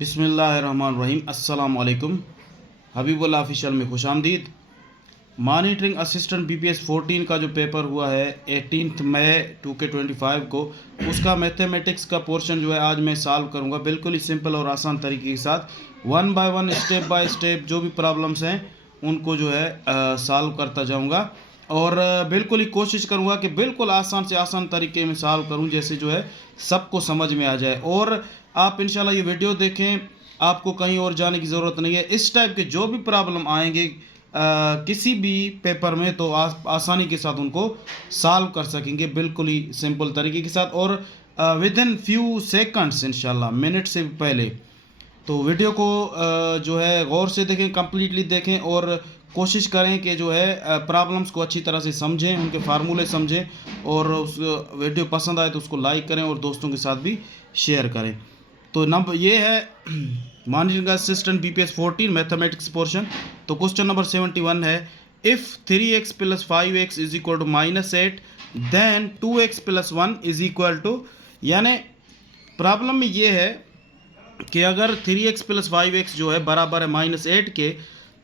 बिस्मिल्लाहिर्रहमानिर्रहीम। अस्सलाम वालेकुम। हबीबुल्लाह ऑफिशियल में खुशामदीद। मॉनिटरिंग असिस्टेंट बीपीएस 14 का जो पेपर हुआ है 18 मई 2025 को, उसका मैथमेटिक्स का पोर्शन जो है आज मैं सॉल्व करूंगा बिल्कुल ही सिंपल और आसान तरीके के साथ, one by one, step by step जो भी प्रॉब्लम्स हैं उनको जो है सॉल्व करता जाऊंगा और बिल्कुल ही कोशिश करूंगा कि बिल्कुल आसान से आसान तरीके में सॉल्व करूं, जैसे जो है सबको समझ में आ जाए। और आप इंशाल्लाह ये वीडियो देखें, आपको कहीं और जाने की ज़रूरत नहीं है। इस टाइप के जो भी प्रॉब्लम आएंगे किसी भी पेपर में, तो आसानी के साथ उनको सॉल्व कर सकेंगे बिल्कुल ही सिंपल तरीके के साथ और विद इन फ्यू सेकंड्स, इंशाल्लाह मिनट से भी पहले। तो वीडियो को जो है गौर से देखें, कम्प्लीटली देखें और कोशिश करें कि जो है प्रॉब्लम्स को अच्छी तरह से समझें, उनके फार्मूले समझें और उस वीडियो पसंद आए तो उसको लाइक करें और दोस्तों के साथ भी शेयर करें। तो नंबर ये है monitoring assistant BPS 14 mathematics portion. तो क्वेश्चन नंबर 71 है, if 3x + 5x = -8 then 2x + 1 = यानी प्रॉब्लम में ये है कि अगर 3x + 5x जो है बराबर है -8 के,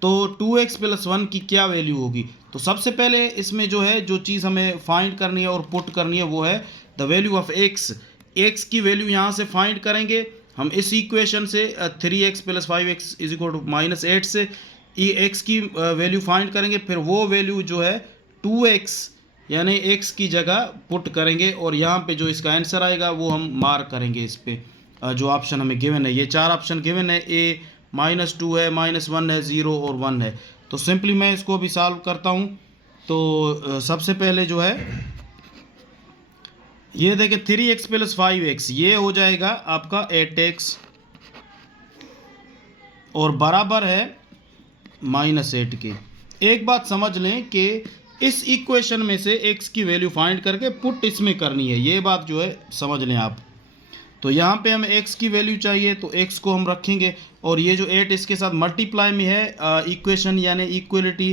तो 2x + 1 की क्या वैल्यू होगी। तो सबसे पहले इसमें जो है जो चीज़ हमें फाइंड करनी है और पुट करनी है वो है द वैल्यू ऑफ x की वैल्यू यहाँ से फाइंड करेंगे हम इस इक्वेशन से। 3x + 5x = -8 से x की वैल्यू फाइंड करेंगे, फिर वो वैल्यू जो है 2x यानी x की जगह पुट करेंगे और यहाँ पे जो इसका आंसर आएगा वो हम मार्क करेंगे इस पे जो ऑप्शन हमें गिवन है। ये चार ऑप्शन गिवन है, a -2 है, -1 है, 0 और 1 है। तो सिंपली मैं इसको भी सॉल्व करता हूँ। तो सबसे पहले जो है ये देखें 3x + 5x ये हो जाएगा आपका 8x और बराबर है -8 के। एक बात समझ लें कि इस इक्वेशन में से x की वैल्यू फाइंड करके पुट इसमें करनी है, ये बात जो है समझ लें आप। तो यहाँ पे हमें x की वैल्यू चाहिए तो x को हम रखेंगे और ये जो 8 इसके साथ मल्टीप्लाई में है, इक्वेशन यानी इक्वलिटी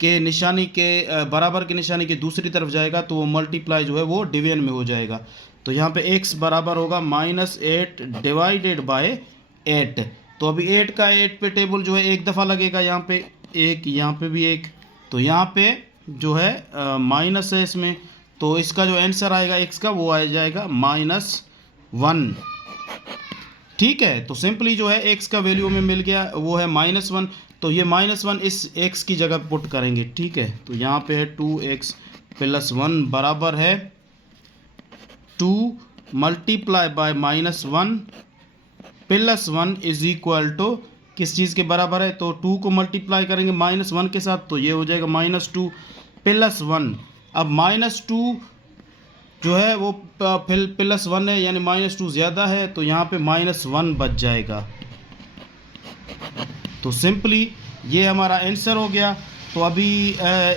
के निशानी के बराबर की निशानी के दूसरी तरफ जाएगा तो वो मल्टीप्लाई जो है वो डिवीजन में हो जाएगा। तो यहाँ पे x बराबर होगा -8 डिवाइडेड बाय 8। तो अभी 8 का 8 पे टेबल जो है एक दफ़ा लगेगा, यहाँ पे एक, यहाँ पे भी एक, तो यहाँ पे जो है माइनस है इसमें, तो इसका जो आंसर आएगा x का वो आ जाएगा -1। ठीक है, तो सिंपली जो है x का वैल्यू में मिल गया वो है -1, तो ये -1 इस x की जगह पुट करेंगे। ठीक है, तो यहाँ पे है 2x + 1 बराबर है 2 मल्टीप्लाई बाय -1 + 1 = किस चीज़ के बराबर है, तो 2 को मल्टीप्लाई करेंगे -1 के साथ तो ये हो जाएगा -2 + 1। अब -2 जो है वो +1 है यानी -2 ज़्यादा है, तो यहाँ पे -1 बच जाएगा। तो सिंपली ये हमारा आंसर हो गया। तो अभी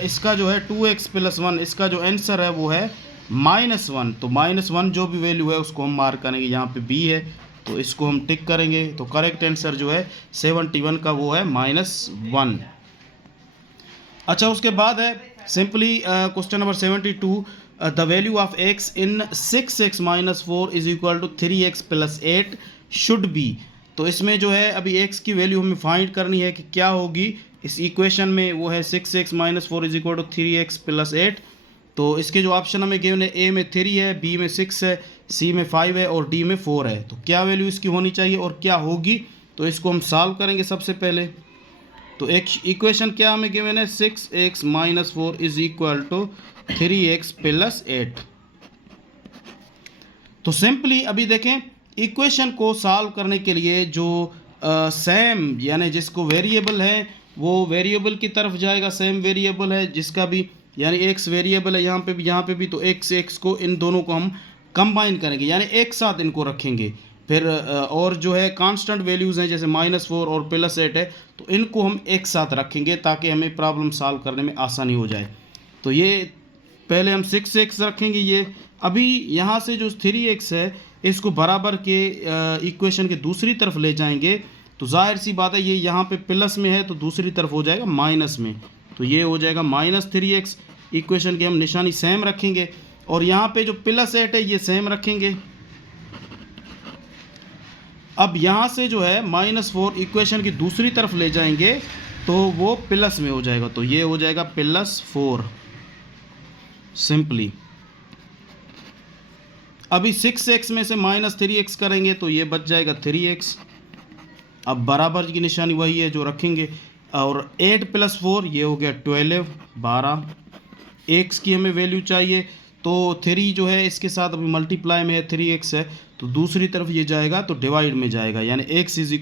इसका जो है 2x + 1 इसका जो आंसर है वो है -1। तो -1 जो भी वैल्यू है उसको हम मार्क करेंगे, यहाँ पे b है तो इसको हम टिक करेंगे। तो करेक्ट आंसर जो है 71 का वो है -1। अच्छा, उसके बाद है simply question number 72, the value of x in 6x - 4 = 3x + 8 should be. तो इसमें जो है अभी x की वैल्यू हमें फाइंड करनी है कि क्या होगी इस इक्वेशन में, वो है 6x - 4 = 3x + 8। तो इसके जो ऑप्शन हमें गिवन है, a में 3 है, b में 6 है, c में 5 है और d में 4 है। तो क्या वैल्यू इसकी होनी चाहिए और क्या होगी, तो इसको हम सॉल्व करेंगे सबसे पहले। तो एक इक्वेशन क्या हमें गिवन है, 6x - 4 = 3x + 8। तो सिंपली अभी देखें इक्वेशन को सॉल्व करने के लिए जो सेम यानी जिसको वेरिएबल है वो वेरिएबल की तरफ जाएगा, सेम वेरिएबल है जिसका भी यानी x वेरिएबल है यहाँ पे भी, तो x को इन दोनों को हम कंबाइन करेंगे यानी एक साथ इनको रखेंगे। फिर और जो है कांस्टेंट वैल्यूज़ हैं जैसे -4 और +8 है, तो इनको हम एक साथ रखेंगे ताकि हमें प्रॉब्लम सॉल्व करने में आसानी हो जाए। तो ये पहले हम 6x रखेंगे, ये अभी यहाँ से जो 3x है इसको बराबर के इक्वेशन के दूसरी तरफ ले जाएंगे, तो जाहिर सी बात है ये यहाँ पे प्लस में है तो दूसरी तरफ हो जाएगा माइनस में, तो ये हो जाएगा -3x। इक्वेशन की हम निशानी सेम रखेंगे और यहाँ पे जो +8 है ये सेम रखेंगे। अब यहाँ से जो है -4 इक्वेशन की दूसरी तरफ ले जाएंगे तो वो प्लस में हो जाएगा, तो ये हो जाएगा +4 सिंपली। अभी 6x में से -3x करेंगे तो ये बच जाएगा 3x। अब बराबर की निशानी वही है जो रखेंगे, और 8 + 4 ये हो गया 12 x की हमें वैल्यू चाहिए, तो 3 जो है इसके साथ अभी मल्टीप्लाई में है, 3x है, तो दूसरी तरफ ये जाएगा तो डिवाइड में जाएगा, यानी x =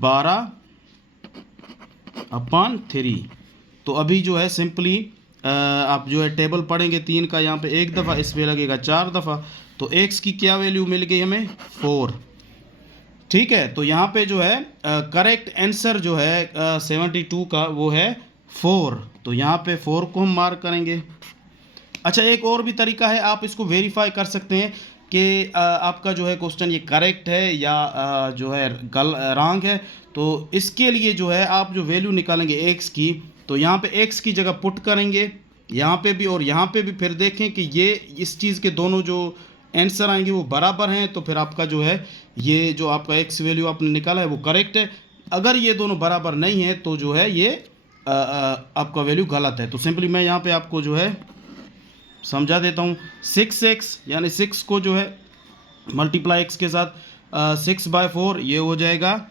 12/3। तो अभी जो है सिंपली आप जो है टेबल पढ़ेंगे 3 का, यहाँ पे 1 दफ़ा, इस पे लगेगा 4 दफ़ा, तो x की क्या वैल्यू मिल गई हमें 4। ठीक है, तो यहाँ पे जो है करेक्ट आंसर जो है 72 का वो है 4, तो यहाँ पे 4 को हम मार्क करेंगे। अच्छा, एक और भी तरीका है, आप इसको वेरीफाई कर सकते हैं कि आपका जो है क्वेश्चन ये करेक्ट है या जो है रॉन्ग है। तो इसके लिए जो है आप जो वैल्यू निकालेंगे x की, तो यहाँ पे x की जगह पुट करेंगे यहाँ पे भी और यहाँ पे भी, फिर देखें कि ये इस चीज़ के दोनों जो आंसर आएंगे वो बराबर हैं, तो फिर आपका जो है ये जो आपका x वैल्यू आपने निकाला है वो करेक्ट है। अगर ये दोनों बराबर नहीं है तो जो है ये आपका वैल्यू गलत है। तो सिंपली मैं यहाँ पे आपको जो है समझा देता हूँ। 6x यानी 6 को जो है मल्टीप्लाई x के साथ 6/4 ये हो जाएगा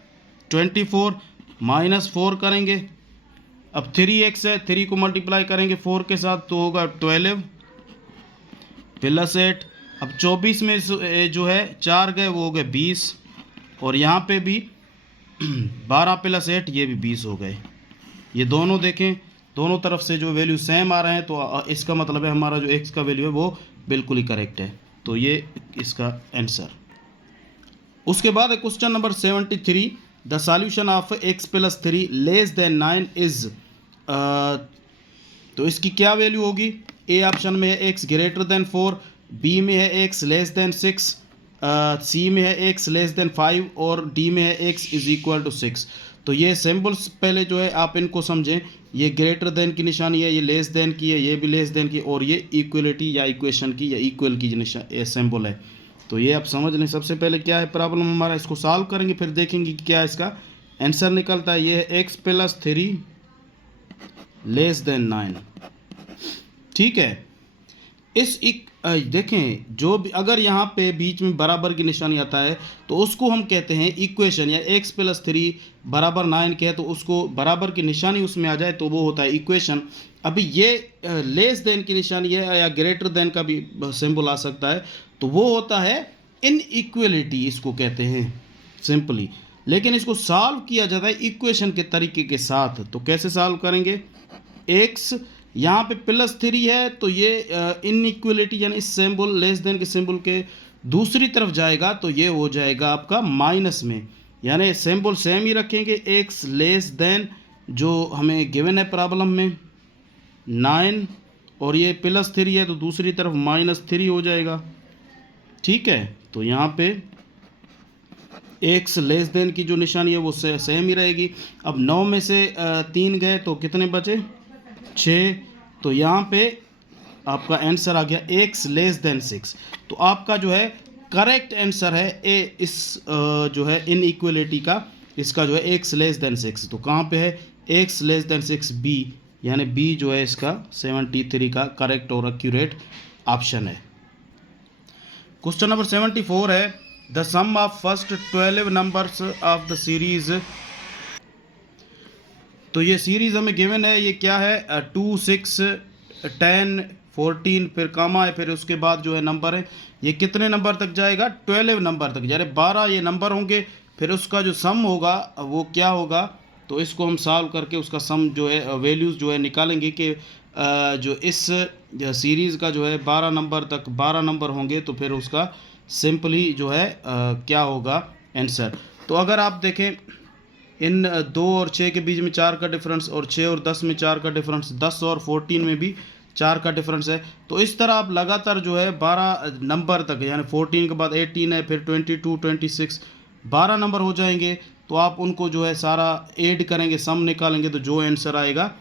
24, -4 करेंगे। अब 3x है, 3 को मल्टीप्लाई करेंगे 4 के साथ तो होगा 12 + 8। अब 24 में जो है 4 गए वो हो गए 20, और यहाँ पे भी 12 + 8 ये भी 20 हो गए। ये दोनों देखें, दोनों तरफ से जो वैल्यू सेम आ रहे हैं, तो इसका मतलब है हमारा जो x का वैल्यू है वो बिल्कुल ही करेक्ट है, तो ये इसका आंसर। उसके बाद है question number 73, the solution of x + 3 < 9 is, तो इसकी क्या वैल्यू होगी। ए ऑप्शन में है x > 4, बी में है x < 6, सी में है x < 5 और डी में है x = 6। तो ये सिंबल्स पहले जो है आप इनको समझें, ये ग्रेटर देन की निशानी है, ये लेस देन की है, ये भी लेस देन की, और ये इक्वलिटी या इक्वेशन की या इक्वल की निशान सिंबल है। तो ये आप समझ लें। सबसे पहले क्या है प्रॉब्लम हमारा, इसको सॉल्व करेंगे फिर देखेंगे कि क्या इसका आंसर निकलता है। ये है x + 3 < 9। ठीक है, देखें जो भी अगर यहाँ पे बीच में बराबर की निशानी आता है तो उसको हम कहते हैं इक्वेशन, या x + 3 = 9 के है तो उसको बराबर की निशानी उसमें आ जाए तो वो होता है इक्वेशन। अभी ये लेस देन की निशानी है या ग्रेटर देन का भी सिंबल आ सकता है, तो वो होता है इनइक्वलिटी, इसको कहते हैं सिंपली। लेकिन इसको सॉल्व किया जाता है इक्वेशन के तरीके के साथ। तो कैसे सॉल्व करेंगे, x यहाँ पे +3 है तो ये इनइक्वलिटी यानी इस सिंबल लेस देन के सिंबल के दूसरी तरफ जाएगा, तो ये हो जाएगा आपका माइनस में, यानी सिंबल सेम ही रखेंगे। x < जो हमें गिवन है प्रॉब्लम में 9, और ये +3 है तो दूसरी तरफ -3 हो जाएगा। ठीक है, तो यहाँ पे x < की जो निशानी है वो सेम ही रहेगी। अब 9 में से 3 गए तो कितने बचे 6, तो यहाँ पे आपका आंसर आ गया x < 6। तो आपका जो है करेक्ट आंसर है ए, इस जो है इनइक्वलिटी का, इसका जो है x < 6। तो कहाँ पे है x < 6 b, यानी b जो है इसका 73 का करेक्ट और एक्यूरेट ऑप्शन है। क्वेश्चन नंबर 74 है, the sum of first 12 numbers of the series. तो ये सीरीज़ हमें गिवन है, ये क्या है 2, 6, 10, 14, फिर कामा है, फिर उसके बाद जो है नंबर है, ये कितने नंबर तक जाएगा 12 नंबर तक, यानी 12 ये नंबर होंगे। फिर उसका जो सम होगा वो क्या होगा, तो इसको हम सॉल्व करके उसका सम जो है वैल्यूज़ जो है निकालेंगे कि जो इस सीरीज़ का जो है 12 नंबर तक 12 नंबर होंगे, तो फिर उसका सिंपली जो है क्या होगा आंसर। तो अगर आप देखें इन 2 और 6 के बीच में 4 का डिफरेंस, और 6 और 10 में 4 का डिफरेंस, 10 और 14 में भी 4 का डिफरेंस है। तो इस तरह आप लगातार जो है 12 नंबर तक, यानी 14 के बाद 18 है, फिर 22, 26, 12 नंबर हो जाएंगे। तो आप उनको जो है सारा ऐड करेंगे, सम निकालेंगे, तो जो आंसर आएगा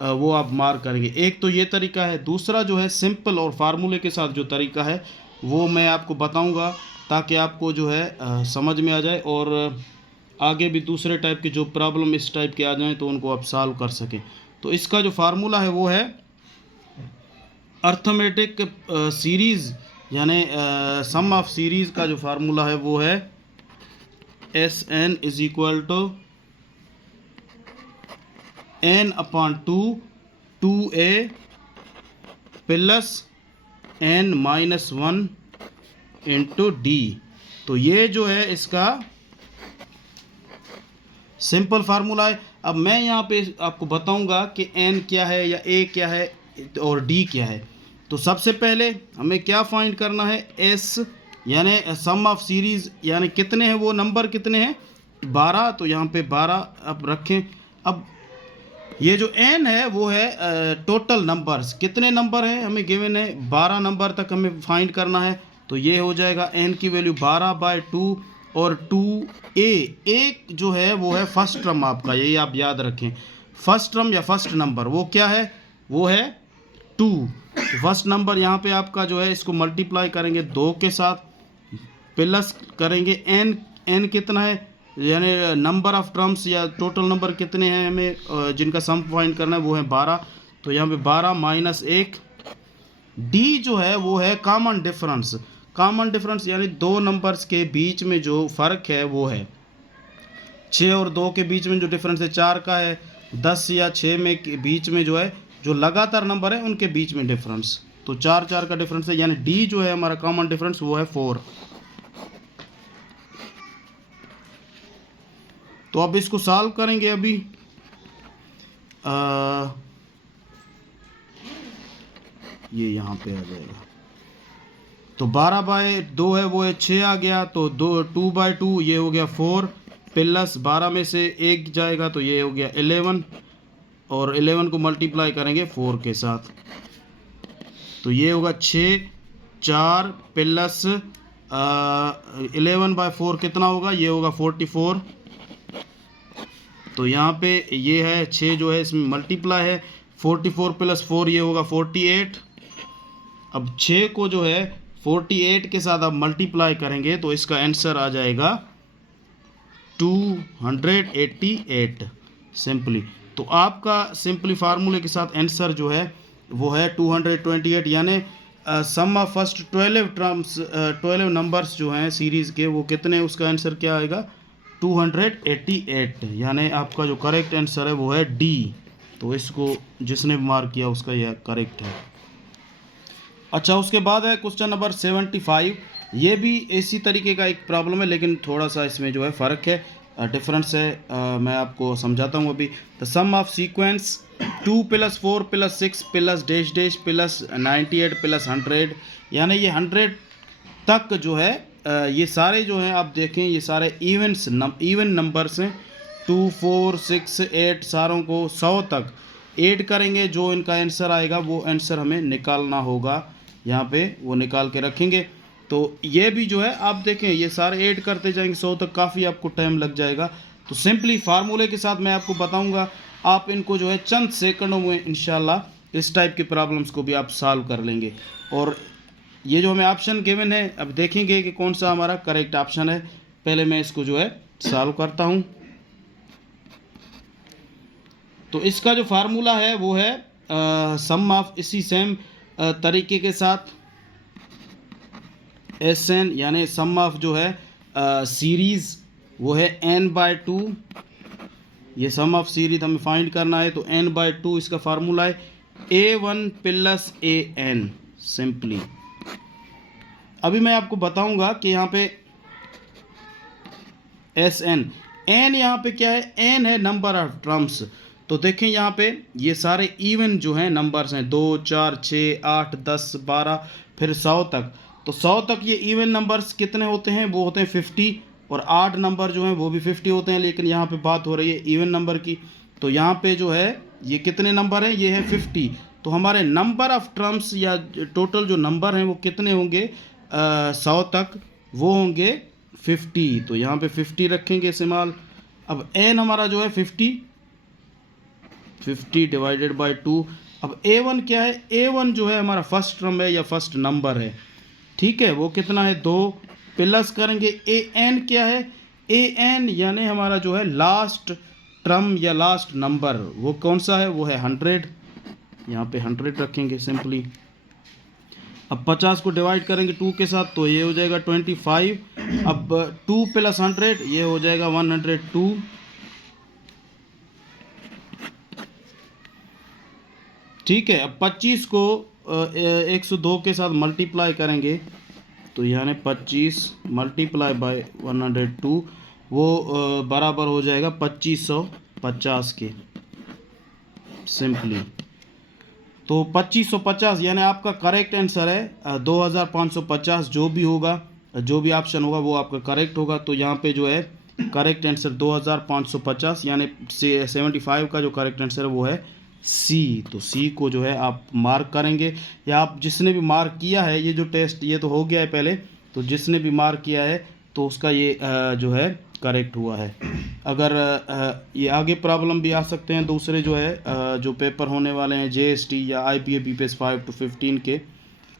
वो आप मार्क करेंगे। एक तो ये तरीका है। दूसरा जो है सिंपल और फार्मूले के साथ जो तरीका है वो मैं आपको बताऊंगा। ताकि आपको जो है समझ में आ जाए और आगे भी दूसरे टाइप के जो प्रॉब्लम इस टाइप के आ जाएं तो उनको आप सॉल्व कर सकें। तो इसका जो फार्मूला है वो है अर्थमेटिक सीरीज़ यानी सम ऑफ सीरीज़ का जो फार्मूला है वो है S N is equal to N upon two A plus N minus one into D. तो ये जो है इसका सिंपल फार्मूला है। अब मैं यहाँ पे आपको बताऊंगा कि एन क्या है या ए क्या है और डी क्या है। तो सबसे पहले हमें क्या फाइंड करना है, एस यानी सम ऑफ सीरीज़ यानी कितने हैं वो नंबर कितने हैं 12। तो यहाँ पे 12 अब रखें। अब ये जो एन है वो है टोटल नंबर्स, कितने नंबर हैं हमें गिवन है 12 नंबर तक हमें फाइंड करना है। तो ये हो जाएगा एन की वैल्यू 12/2 और 2a एक जो है वो है फर्स्ट टर्म आपका, यही आप याद रखें। फर्स्ट टर्म या फर्स्ट नंबर वो क्या है, वो है 2। फर्स्ट नंबर यहाँ पे आपका जो है इसको मल्टीप्लाई करेंगे 2 के साथ, प्लस करेंगे एन कितना है यानी नंबर ऑफ टर्म्स या टोटल नंबर कितने हैं हमें जिनका सम फाइंड करना है वो है 12। तो यहाँ पे 12 माइनस 1। डी जो है वो है कॉमन डिफरेंस। कॉमन डिफरेंस यानी दो नंबर्स के बीच में जो फ़र्क है वो है 6 और 2 के बीच में जो डिफरेंस है 4 का है, 10 या 6 में के बीच में जो है जो लगातार नंबर है उनके बीच में डिफरेंस, तो 4 का डिफरेंस है। यानी डी जो है हमारा कॉमन डिफरेंस वो है 4। तो अब इसको सॉल्व करेंगे अभी। ये यहाँ पे आ जाएगा। तो 12/2 है वो है 6 आ गया, तो 2/2 ये हो गया 4 प्लस 12 में से 1 जाएगा तो ये हो गया 11 और 11 को मल्टीप्लाई करेंगे 4 के साथ तो ये होगा 6 4 प्लस 11/4 कितना होगा, ये होगा 44। तो यहाँ पे ये है 6 जो है इसमें मल्टीप्लाई है 44 प्लस 4 ये होगा 48। अब 6 को जो है 48 के साथ आप मल्टीप्लाई करेंगे तो इसका आंसर आ जाएगा 288 सिंपली। तो आपका सिंपली फार्मूले के साथ आंसर जो है वो है 228 यानी सम ऑफ फर्स्ट 12 नंबर्स जो हैं सीरीज़ के वो कितने, उसका आंसर क्या आएगा 288 यानी आपका जो करेक्ट आंसर है वो है डी। तो इसको जिसने मार्क किया उसका यह करेक्ट है। अच्छा, उसके बाद है क्वेश्चन नंबर 75। ये भी इसी तरीके का एक प्रॉब्लम है लेकिन थोड़ा सा इसमें जो है फ़र्क है, डिफरेंस है। मैं आपको समझाता हूँ अभी। The sum of sequence 2 + 4 + 6 + dash dash + 98 + 100 यानी ये 100 तक जो है ये सारे जो हैं आप देखें ये सारे इवन नंबर्स हैं। 2 4 6 8 सारों को 100 तक ऐड करेंगे, जो इनका आंसर आएगा वो आंसर हमें निकालना होगा। यहाँ पे वो निकाल के रखेंगे। तो ये भी जो है आप देखें ये सारे ऐड करते जाएंगे 100 तक, काफ़ी आपको टाइम लग जाएगा। तो सिंपली फार्मूले के साथ मैं आपको बताऊंगा, आप इनको जो है चंद सेकंडों में इंशाल्लाह इस टाइप की प्रॉब्लम्स को भी आप सॉल्व कर लेंगे। और ये जो हमें ऑप्शन गिवन है अब देखेंगे कि कौन सा हमारा करेक्ट ऑप्शन है। पहले मैं इसको जो है सॉल्व करता हूँ। तो इसका जो फार्मूला है वो है सम ऑफ इसी सेम तरीके के साथ एस एन यानी सम ऑफ जो है सीरीज़ वो है n/2। ये सम ऑफ सीरीज हमें फाइंड करना है तो n/2 इसका फार्मूला है a1 + an सिंपली। अभी मैं आपको बताऊंगा कि यहाँ पे एस एन यहाँ पे क्या है, n है नंबर ऑफ टर्म्स। तो देखें यहाँ पे ये सारे इवन जो हैं नंबर्स हैं 2 4 6 8 10 12 फिर 100 तक। तो 100 तक ये इवन नंबर्स कितने होते हैं, वो होते हैं 50 और 8 नंबर जो हैं वो भी 50 होते हैं। लेकिन यहाँ पे बात हो रही है इवन नंबर की। तो यहाँ पे जो है ये कितने नंबर हैं, ये है 50। तो हमारे नंबर ऑफ टर्म्स या टोटल जो नंबर हैं वो कितने होंगे 100 तक, वो होंगे 50। तो यहाँ पे 50 रखेंगे इस्तेमाल। अब n हमारा जो है 50 डिवाइडेड बाई 2। अब a1 क्या है, a1 जो है हमारा फर्स्ट टर्म है या फर्स्ट नंबर है, ठीक है। वो कितना है 2 प्लस करेंगे ए एन। क्या है ए एन? यानी हमारा जो है लास्ट टर्म या लास्ट नंबर वो कौन सा है? वो है 100। यहाँ पे 100 रखेंगे सिंपली। अब 50 को डिवाइड करेंगे 2 के साथ तो ये हो जाएगा 25। अब 2 + 100 ये हो जाएगा 102। ठीक है। अब 25 को 102 के साथ मल्टीप्लाई करेंगे तो यानी 25 मल्टीप्लाई बाय 102 वो बराबर हो जाएगा 2550 के सिंपली। तो 2550 यानी आपका करेक्ट आंसर है 2550। जो भी होगा, जो भी ऑप्शन होगा वो आपका करेक्ट होगा। तो यहाँ पे जो है करेक्ट आंसर 2550 यानी 75 का जो करेक्ट आंसर है वो है सी। तो सी को जो है आप मार्क करेंगे, या आप जिसने भी मार्क किया है, ये जो टेस्ट ये तो हो गया है पहले, तो जिसने भी मार्क किया है तो उसका ये जो है करेक्ट हुआ है। अगर ये आगे प्रॉब्लम भी आ सकते हैं दूसरे जो है जो पेपर होने वाले हैं JST या IPA BPS 5 to 15 के,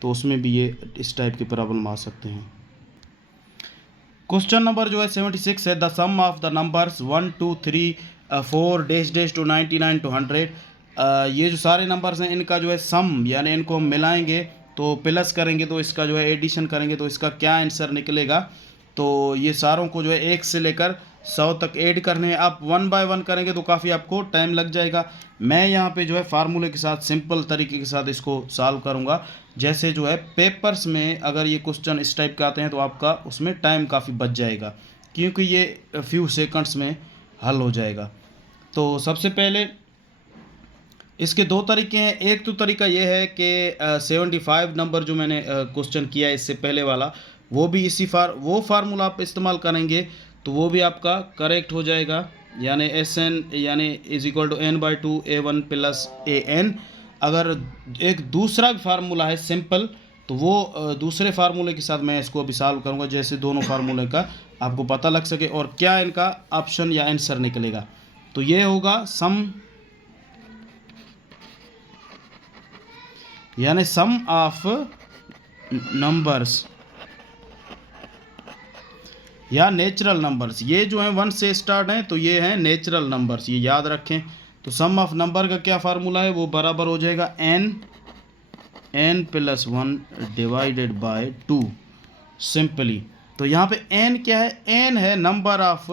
तो उसमें भी ये इस टाइप के प्रॉब्लम आ सकते हैं। क्वेश्चन नंबर जो है 76 है the sum of the numbers 1 2 3 4 dash dash two 99 to 100। ये जो सारे नंबर्स हैं इनका जो है सम यानी इनको हम मिलाएंगे तो प्लस करेंगे तो इसका जो है एडिशन करेंगे तो इसका क्या आंसर निकलेगा। तो ये सारों को जो है 1 से लेकर 100 तक ऐड करने हैं। आप 1 बाय 1 करेंगे तो काफ़ी आपको टाइम लग जाएगा। मैं यहाँ पे जो है फार्मूले के साथ सिंपल तरीके के साथ इसको सॉल्व करूँगा। जैसे जो है पेपर्स में अगर ये क्वेश्चन इस टाइप के आते हैं तो आपका उसमें टाइम काफ़ी बच जाएगा, क्योंकि ये फ्यू सेकंड्स में हल हो जाएगा। तो सबसे पहले इसके दो तरीके हैं। एक तो तरीका ये है कि 75 नंबर जो मैंने क्वेश्चन किया है इससे पहले वाला, वो भी इसी वो फार्मूला आप इस्तेमाल करेंगे तो वो भी आपका करेक्ट हो जाएगा। यानी SN यानी =n/2 A1 + AN। अगर एक दूसरा फार्मूला है सिंपल तो वो दूसरे फार्मूले के साथ मैं इसको अभी सॉल्व करूँगा, जैसे दोनों फार्मूले का आपको पता लग सके और क्या इनका ऑप्शन या आंसर निकलेगा। तो ये होगा सम यानी सम ऑफ नंबर्स या नेचुरल नंबर्स। ये जो है 1 से स्टार्ट हैं तो ये हैं नेचुरल नंबर्स, ये याद रखें। तो सम ऑफ नंबर का क्या फार्मूला है? वो बराबर हो जाएगा n + 1 डिवाइडेड बाय 2 सिंपली। तो यहाँ पे n क्या है? n है नंबर ऑफ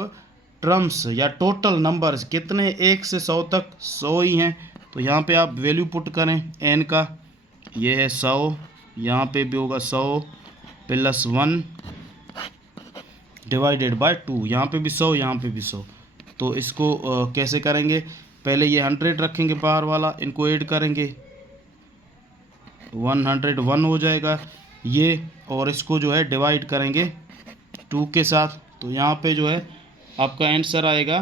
टर्म्स या टोटल नंबर्स। कितने? 1 से 100 तक 100 ही हैं। तो यहाँ पे आप वैल्यू पुट करें n का, ये है 100, यहाँ पे भी होगा 100 + 1 डिवाइडेड बाय 2। यहाँ पे भी 100, यहाँ पे भी 100। तो इसको कैसे करेंगे? पहले ये 100 रखेंगे बाहर वाला, इनको ऐड करेंगे 101 हो जाएगा ये, और इसको जो है डिवाइड करेंगे 2 के साथ। तो यहाँ पे जो है आपका आंसर आएगा।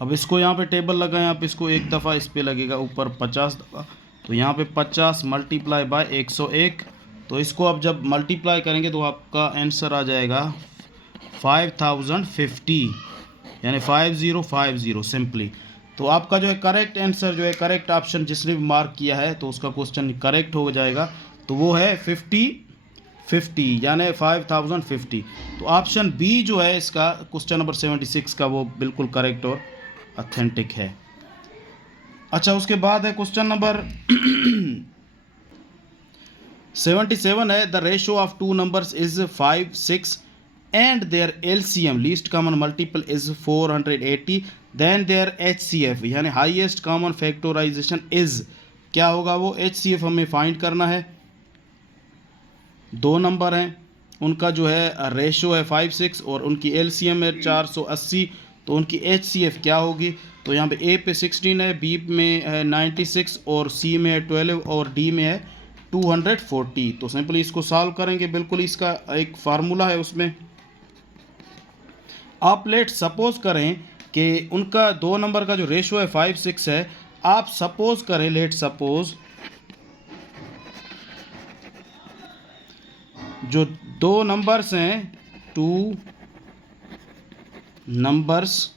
अब इसको यहाँ पे टेबल लगाएं आप, इसको एक दफ़ा इस पे लगेगा ऊपर 50 दफ़ा, तो यहाँ पे 50 मल्टीप्लाई बाय 101। तो इसको अब जब मल्टीप्लाई करेंगे तो आपका आंसर आ जाएगा 5050 यानी 5050 सिंपली। तो आपका जो है करेक्ट आंसर जो है करेक्ट ऑप्शन जिसने भी मार्क किया है तो उसका क्वेश्चन करेक्ट हो जाएगा। तो वो है 5050 यानी 5050। तो ऑप्शन बी जो है इसका क्वेश्चन नंबर 76 का वो बिल्कुल करेक्ट और ऑथेंटिक है। अच्छा, उसके बाद है क्वेश्चन नंबर 77 है the ratio of two numbers is 5 6 and their LCM least common multiple is 480 then their HCF यानी हाईएस्ट कॉमन फैक्टराइजेशन इज। क्या होगा वो? HCF हमें फाइंड करना है। दो नंबर हैं, उनका जो है रेशियो है 5 6 और उनकी LCM है 480, तो उनकी HCF क्या होगी? तो यहाँ पे A पे 16 है, B में है 96 और C में है 12 और D में है 240। तो सिंपली इसको सॉल्व करेंगे, बिल्कुल इसका एक फार्मूला है उसमें। आप लेट सपोज करें कि उनका दो नंबर का जो रेशियो है 5 6 है। आप सपोज करें, लेट सपोज जो दो नंबर्स हैं, टू नंबर्स,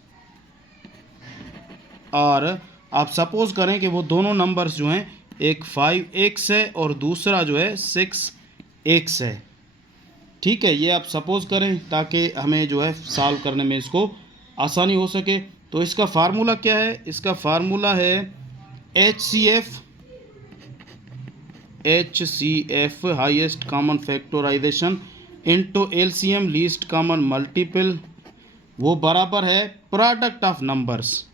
और आप सपोज करें कि वो दोनों नंबर्स जो हैं एक 5 x है और दूसरा जो है 6 x है। ठीक है, ये आप सपोज करें ताकि हमें जो है सॉल्व करने में इसको आसानी हो सके। तो इसका फार्मूला क्या है? इसका फार्मूला है HCF highest common factorization into LCM least common multiple, वो बराबर है product of numbers.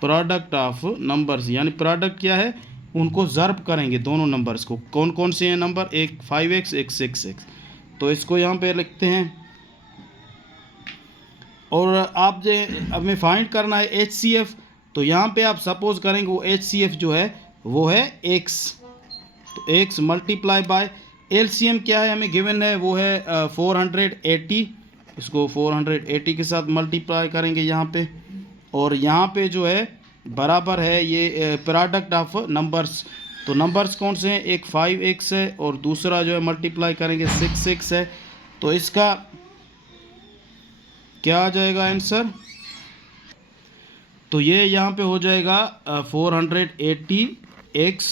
Product of numbers यानी प्रोडक्ट क्या है? उनको ज़र्ब करेंगे दोनों नंबर्स को। कौन कौन से हैं नंबर? एक 5x एक 6x। तो इसको यहाँ पे लिखते हैं। और आप जो हमें फाइंड करना है HCF, तो यहाँ पे आप सपोज करेंगे वो HCF जो है वो है x। तो x मल्टीप्लाई बाय LCM क्या है हमें गिवन है? वो है 480। इसको 480 के साथ मल्टीप्लाई करेंगे यहाँ पे, और यहाँ पे जो है बराबर है ये प्रोडक्ट ऑफ नंबर्स। तो नंबर्स कौन से हैं? एक 5x है और दूसरा जो है मल्टीप्लाई करेंगे 6x है। तो इसका क्या आ जाएगा आंसर? तो ये यहाँ पे हो जाएगा 480x,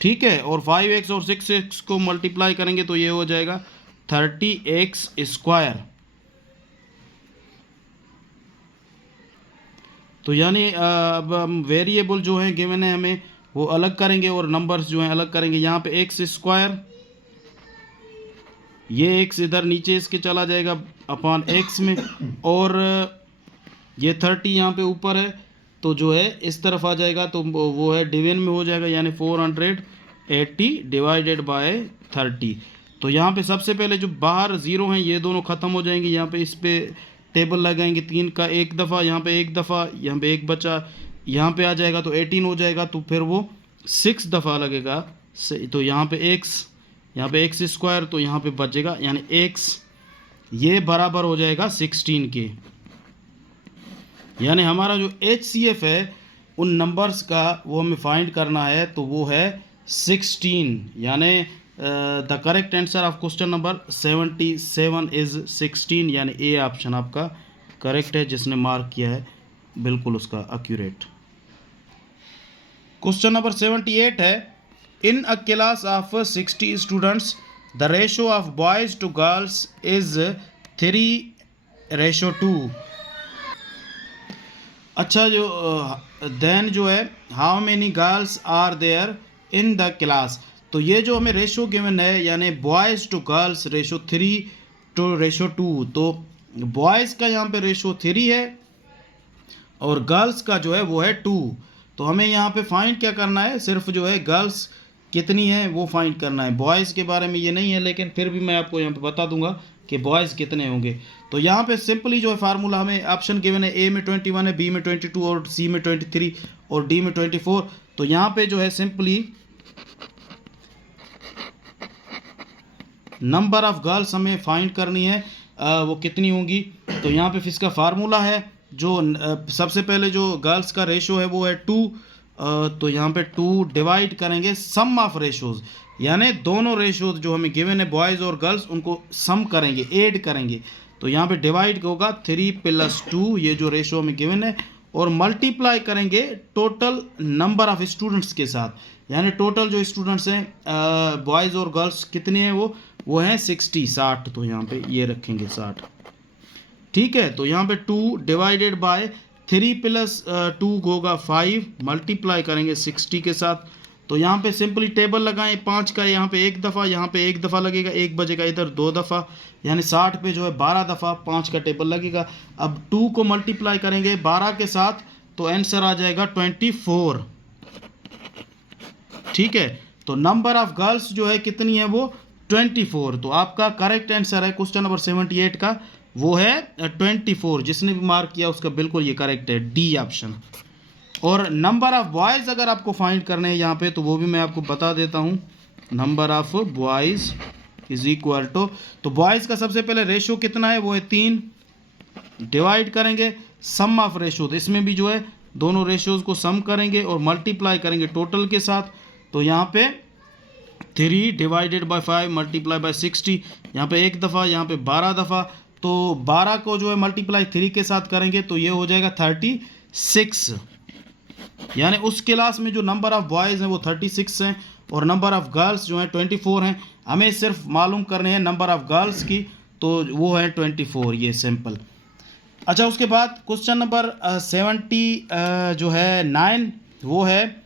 ठीक है, और 5x और 6x को मल्टीप्लाई करेंगे तो ये हो जाएगा 30x स्क्वायर। तो यानी अब हम वेरिएबल जो है गिवन है हमें वो अलग करेंगे और नंबर्स जो हैं अलग करेंगे। यहाँ पे x स्क्वायर, ये x इधर नीचे इसके चला जाएगा अपॉन x में, और ये 30 यहाँ पे ऊपर है तो जो है इस तरफ आ जाएगा, तो वो है डिवीजन में हो जाएगा, यानी 480 डिवाइडेड बाय 30। तो यहाँ पे सबसे पहले जो बाहर ज़ीरो हैं ये दोनों ख़त्म हो जाएंगे। यहाँ पे इस पे टेबल लगाएंगे 3 का एक दफ़ा, यहाँ पे एक दफ़ा, यहाँ पे एक बचा, यहाँ पे आ जाएगा तो 18 हो जाएगा। तो फिर वो 6 दफ़ा लगेगा, तो यहाँ पे x, यहाँ पे x स्क्वायर, तो यहाँ पे बचेगा यानी x ये बराबर हो जाएगा 16 के। यानी हमारा जो HCF है उन नंबर्स का वो हमें फाइंड करना है, तो वो है 16। यानी the correct answer of question number 77 is 16, यानी ए ऑप्शन आपका करेक्ट है, जिसने मार्क किया है बिल्कुल उसका एक्यूरेट। क्वेश्चन नंबर 78 है, in a class of 60 students the ratio of boys to girls is 3:2। अच्छा, जो देन जो है how many girls are there in the class. तो ये जो हमें रेशो गिवन है यानी बॉयज़ टू गर्ल्स रेशो 3:2, तो बॉयज़ का यहाँ पे रेशो 3 है और गर्ल्स का जो है वो है 2। तो हमें यहाँ पे फाइंड क्या करना है? सिर्फ जो है गर्ल्स कितनी है वो फाइंड करना है। बॉयज़ के बारे में ये नहीं है, लेकिन फिर भी मैं आपको यहाँ पे बता दूंगा कि बॉयज़ कितने होंगे। तो यहाँ पे सिंपली जो है फार्मूला हमें ऑप्शन गिवन है, ए में 21 है, बी में 22 और सी में 23 और डी में 24। तो यहाँ पे जो है सिंपली नंबर ऑफ गर्ल्स हमें फाइंड करनी है, वो कितनी होंगी। तो यहाँ पे इसका फार्मूला है जो सबसे पहले जो गर्ल्स का रेशो है वो है 2। तो यहाँ पे 2 डिवाइड करेंगे सम ऑफ रेशोज़, यानी दोनों रेशोज़ जो हमें गिवन है बॉयज़ और गर्ल्स उनको सम करेंगे, ऐड करेंगे। तो यहाँ पे डिवाइड होगा 3 + 2, ये जो रेशो हमें गिवन है, और मल्टीप्लाई करेंगे टोटल नंबर ऑफ स्टूडेंट्स के साथ, यानी टोटल जो स्टूडेंट्स हैं बॉयज़ और गर्ल्स कितने हैं वो हैं 60। तो यहाँ पे ये रखेंगे 60, ठीक है। तो यहाँ पे 2 डिवाइडेड बाय 3 + 2 होगा 5, मल्टीप्लाई करेंगे 60 के साथ। तो यहाँ पे सिंपली टेबल लगाएं, 5 का यहाँ पे एक दफ़ा, यहाँ पे एक दफ़ा लगेगा, एक बजेगा इधर 2 दफ़ा, यानी 60 पे जो है 12 दफ़ा 5 का टेबल लगेगा। अब 2 को मल्टीप्लाई करेंगे 12 के साथ तो आंसर आ जाएगा 24, ठीक है। तो नंबर ऑफ गर्ल्स जो है कितनी है वो 24। तो आपका करेक्ट आंसर है क्वेश्चन नंबर 78 का वो है 24। जिसने भी मार्क किया उसका बिल्कुल ये करेक्ट है, डी ऑप्शन। और नंबर ऑफ बॉयज़ अगर आपको फाइंड करने हैं यहाँ पे तो वो भी मैं आपको बता देता हूँ। Number of boys is equal to, तो बॉयज़ का सबसे पहले रेशो कितना है वो है 3, डिवाइड करेंगे सम ऑफ रेशो, तो इसमें भी जो है दोनों रेशोज़ को सम करेंगे और मल्टीप्लाई करेंगे टोटल के साथ। तो यहाँ पे 3 डिवाइडेड बाय 5 मल्टीप्लाई बाय 60, यहाँ पे एक दफ़ा, यहाँ पे 12 दफ़ा। तो 12 को जो है मल्टीप्लाई 3 के साथ करेंगे तो ये हो जाएगा 36, यानी उस क्लास में जो नंबर ऑफ बॉयज़ हैं वो 36 हैं और नंबर ऑफ़ गर्ल्स जो हैं 24 हैं। हमें सिर्फ मालूम करने हैं नंबर ऑफ़ गर्ल्स की, तो वो है 24, ये सिंपल। अच्छा, उसके बाद क्वेश्चन नंबर 70 जो है 9, वो है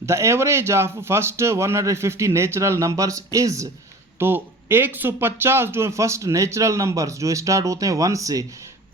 the average of first 150 natural numbers is. तो 150 जो है फर्स्ट नेचुरल नंबर्स जो स्टार्ट होते हैं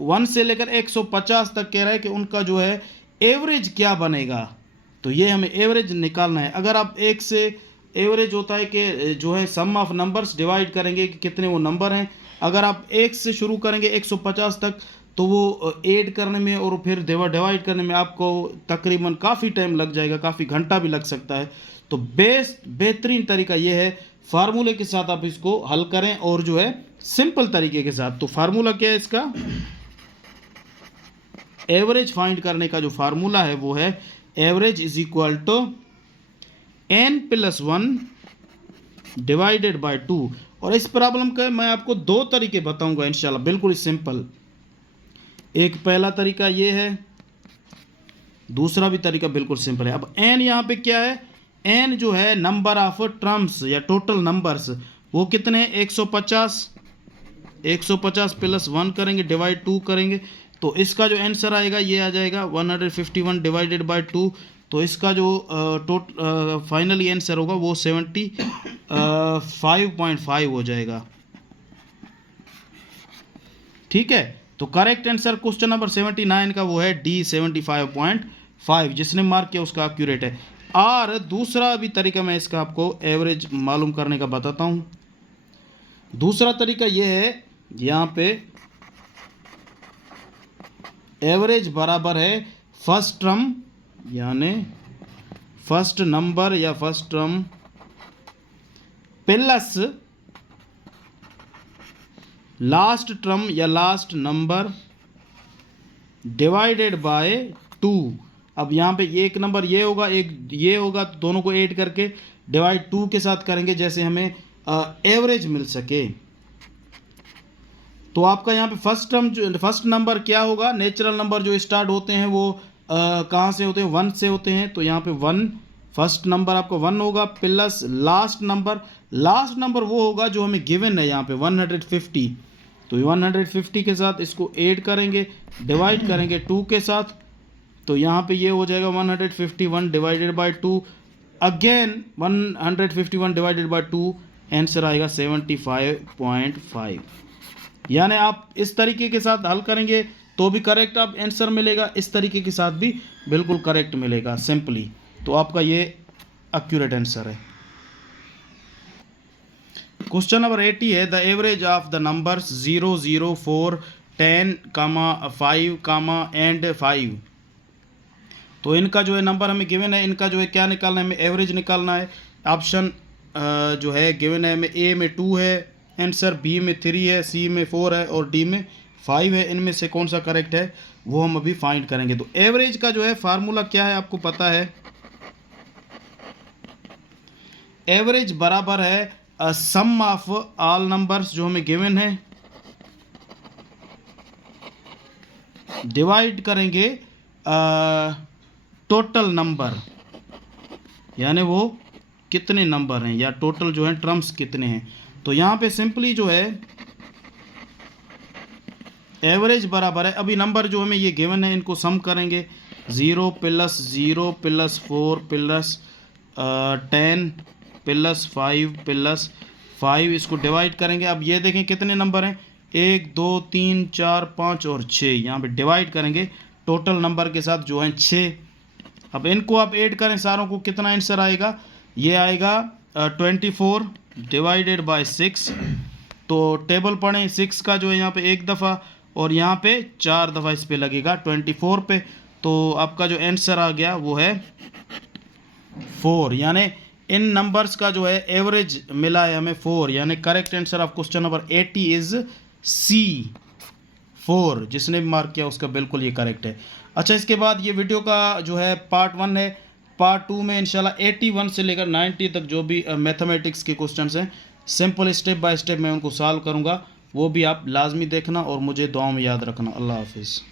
1 से लेकर 150 तक कह रहा है कि उनका जो है एवरेज क्या बनेगा। तो ये हमें एवरेज निकालना है। अगर आप 1 से, एवरेज होता है कि जो है सम ऑफ नंबर्स डिवाइड करेंगे कि कितने वो नंबर हैं। अगर आप 1 से शुरू करेंगे 150 तक, तो वो ऐड करने में और फिर डिवाइड करने में आपको तकरीबन काफ़ी टाइम लग जाएगा, काफ़ी घंटा भी लग सकता है। तो बेहतरीन तरीका ये है, फार्मूले के साथ आप इसको हल करें और जो है सिंपल तरीके के साथ। तो फार्मूला क्या है इसका, एवरेज फाइंड करने का जो फार्मूला है वो है average is equal to n+1 divided by 2। और इस प्रॉब्लम का मैं आपको 2 तरीके बताऊंगा इंशाल्लाह, बिल्कुल सिंपल। एक पहला तरीका ये है, दूसरा भी तरीका बिल्कुल सिंपल है। अब n यहाँ पे क्या है, n जो है नंबर ऑफ टर्म्स या टोटल नंबर्स, वो कितने हैं 150। 150 + 1 करेंगे डिवाइड 2 करेंगे, तो इसका जो आंसर आएगा ये आ जाएगा 151 डिवाइडेड बाय 2। तो इसका जो फाइनली आंसर होगा वो 75.5 हो जाएगा। ठीक है, तो करेक्ट आंसर क्वेश्चन नंबर 79 का वो है डी 75.5। जिसने मार्क किया उसका एक्यूरेट है। और दूसरा भी तरीका मैं इसका आपको एवरेज मालूम करने का बताता हूँ। दूसरा तरीका ये है, यहाँ पे एवरेज बराबर है फर्स्ट टर्म यानी फर्स्ट नंबर या first term plus last term या लास्ट नंबर डिवाइडेड बाय 2। अब यहाँ पे एक नंबर ये होगा, एक ये होगा, तो दोनों को ऐड करके डिवाइड 2 के साथ करेंगे जैसे हमें एवरेज मिल सके। तो आपका यहाँ पे फर्स्ट टर्म जो फर्स्ट नंबर क्या होगा, नेचुरल नंबर जो स्टार्ट होते हैं वो कहाँ से होते हैं, 1 से होते हैं। तो यहाँ पे 1 फर्स्ट नंबर आपका 1 होगा प्लस लास्ट नंबर वो होगा जो हमें गिवन है यहाँ पे 150। तो 150 के साथ इसको ऐड करेंगे, डिवाइड करेंगे 2 के साथ, तो यहाँ पे ये हो जाएगा 151 divided by 2। Again 151 divided by 2, answer आएगा 75.5। यानी आप इस तरीके के साथ हल करेंगे तो भी करेक्ट आप आंसर मिलेगा, इस तरीके के साथ भी बिल्कुल करेक्ट मिलेगा सिंपली। तो आपका ये एक्यूरेट आंसर है। क्वेश्चन नंबर 80 है the average of the numbers 0, 0, 4, 10, 5, and 5। तो इनका जो है नंबर हमें गिवन है, इनका जो है क्या निकालना है, हमें एवरेज निकालना है। ऑप्शन जो है गिवन है हमें, ए में 2 है आंसर, बी में 3 है, सी में 4 है और डी में 5 है। इनमें से कौन सा करेक्ट है वो हम अभी फाइंड करेंगे। तो एवरेज का जो है फार्मूला क्या है आपको पता है, एवरेज बराबर है सम ऑफ ऑल नंबर्स जो हमें गिवन है डिवाइड करेंगे टोटल नंबर, यानी वो कितने नंबर हैं या टोटल जो है टर्म्स कितने हैं। तो यहाँ पे सिंपली जो है एवरेज बराबर है, अभी नंबर जो हमें ये गिवन है इनको सम करेंगे, 0 + 0 + 4 + 10 + 5 + 5, इसको डिवाइड करेंगे। अब ये देखें कितने नंबर हैं, 1, 2, 3, 4, 5 और 6। यहाँ पे डिवाइड करेंगे टोटल नंबर के साथ जो हैं 6। अब इनको आप ऐड करें सारों को, कितना आंसर आएगा, ये आएगा 24 डिवाइडेड बाय 6। तो टेबल पढ़ें, 6 का जो है यहाँ पे एक दफ़ा और यहाँ पे 4 दफ़ा इस पे लगेगा 24 पे। तो आपका जो आंसर आ गया वो है 4। यानी इन नंबर्स का जो है एवरेज मिला है हमें 4। यानी correct answer of question number 80 is C 4। जिसने भी मार्क किया उसका बिल्कुल ये करेक्ट है। अच्छा, इसके बाद ये वीडियो का जो है पार्ट 1 है। पार्ट 2 में इंशाल्लाह 81 से लेकर 90 तक जो भी मैथमेटिक्स के क्वेश्चंस हैं सिंपल स्टेप बाय स्टेप मैं उनको सॉल्व करूंगा, वो भी आप लाजमी देखना और मुझे दुआ में याद रखना। अल्लाह हाफिज़।